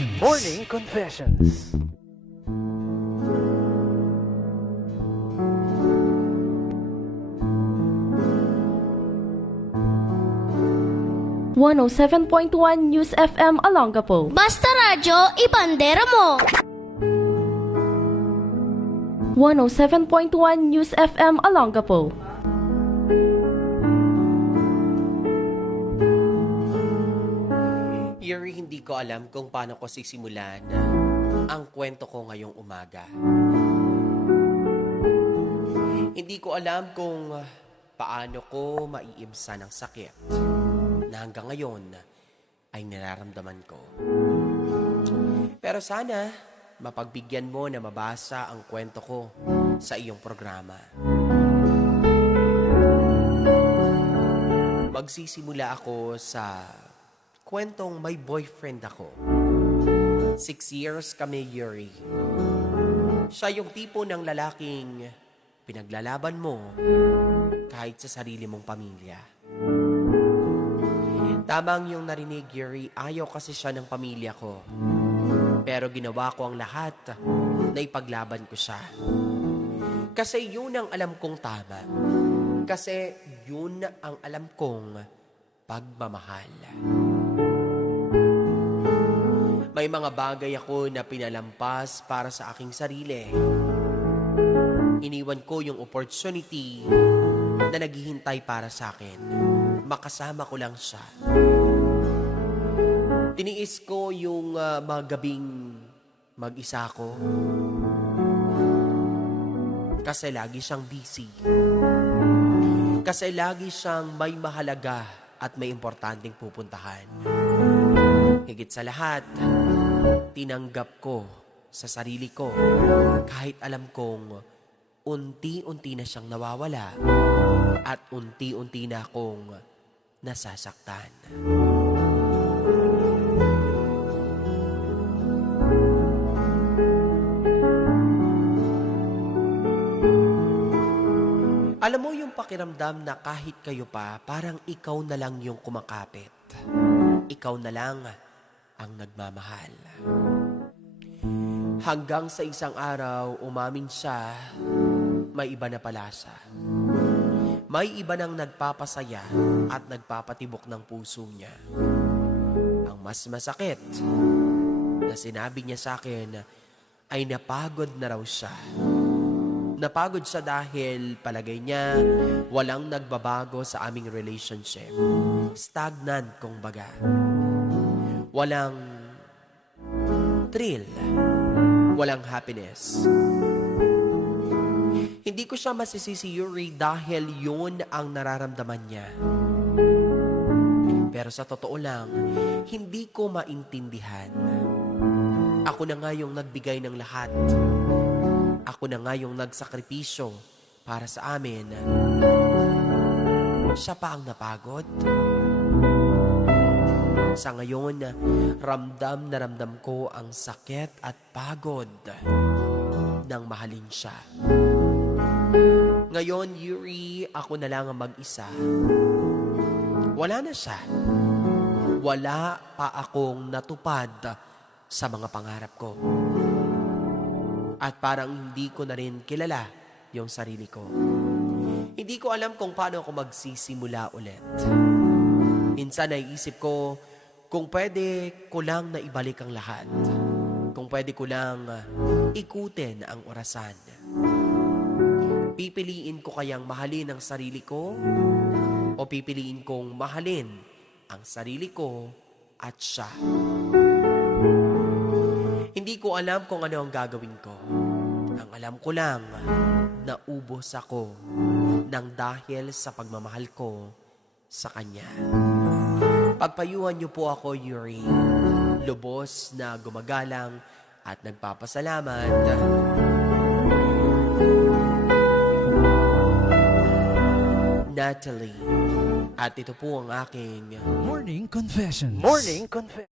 Confessions. Morning Confessions. *107.1 News FM Olongapo. Basta radyo, ibandera mo! 107.1 News FM Olongapo. Yuri, hindi ko alam kung paano ko sisimulan ang kwento ko ngayong umaga. Hindi ko alam kung paano ko maiimsan ang sakit na hanggang ngayon ay nararamdaman ko. Pero sana mapagbigyan mo na mabasa ang kwento ko sa iyong programa. Magsisimula ako sa kwentong may boyfriend ako. 6 years kami, Yuri. Siya yung tipo ng lalaking pinaglalaban mo kahit sa sarili mong pamilya. Tamang yung narinig, Yuri, ayaw kasi siya ng pamilya ko. Pero ginawa ko ang lahat na ipaglaban ko siya. Kasi yun ang alam kong tama. Kasi yun ang alam kong pagmamahal. May mga bagay ako na pinalampas para sa aking sarili. Iniwan ko yung opportunity na naghihintay para sa akin. Makasama ko lang siya. Tiniis ko yung mga gabing mag-isa ko. Kasi lagi siyang busy. Kasi lagi siyang may mahalaga at may importanteng pupuntahan. Higit sa lahat, tinanggap ko sa sarili ko kahit alam kong unti-unti na siyang nawawala at unti-unti na akong nasasaktan. Alam mo yung pakiramdam na kahit kayo pa, parang ikaw na lang yung kumakapit. Ikaw na lang ang nagmamahal. Hanggang sa isang araw, umamin siya, may iba na pala siya. May iba nang nagpapasaya at nagpapatibok ng puso niya. Ang mas masakit na sinabi niya sa akin ay napagod na raw siya. Napagod siya dahil palagay niya walang nagbabago sa aming relationship. Stagnant kung baga. Walang thrill. Walang happiness. Hindi ko siya masisisi, Yuri, dahil yun ang nararamdaman niya. Pero sa totoo lang, hindi ko maintindihan. Ako na nga yung nagbigay ng lahat. Ako na nga yung nagsakripisyo para sa amin. Siya pa ang napagod. Sa ngayon, ramdam na ramdam ko ang sakit at pagod ng mahalin siya. Ngayon, Yuri, ako na lang ang mag-isa. Wala na siya. Wala pa akong natupad sa mga pangarap ko. At parang hindi ko na rin kilala yung sarili ko. Hindi ko alam kung paano ako magsisimula ulit. Minsan naisip ko kung pwede ko lang na ibalik ang lahat. Kung pwede ko lang ikutin ang orasan. Pipiliin ko kayang mahalin ang sarili ko o pipiliin kong mahalin ang sarili ko at siya. Hindi ko alam kung ano ang gagawin ko. Ang alam ko lang, naubos ako nang dahil sa pagmamahal ko sa kanya. Pagpayuhan niyo po ako, Yuri. Lubos na gumagalang at nagpapasalamat. Natalie. At ito po ang aking Morning Confessions. Morning Confessions.